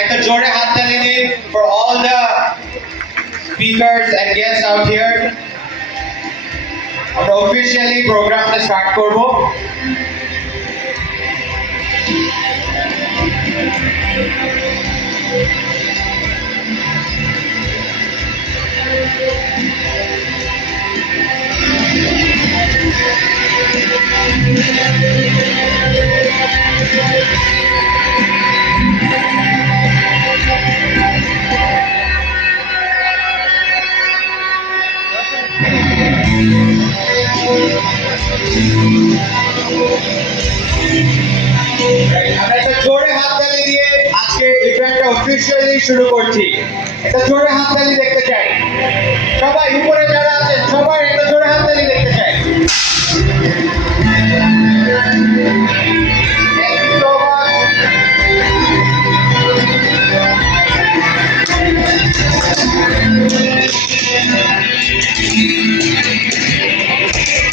একটা জোরে হাততালি দিন for all the speakers and guests out here. আমরা অফিশিয়ালি প্রোগ্রামটা স্টার্ট করব। আমরা একটা জোরে হাততালি দিয়ে আজকে ইভেন্টটা অফিশিয়ালি শুরু করছি। একটা জোরে হাততালি দেখতে চাই, সবাই উপরে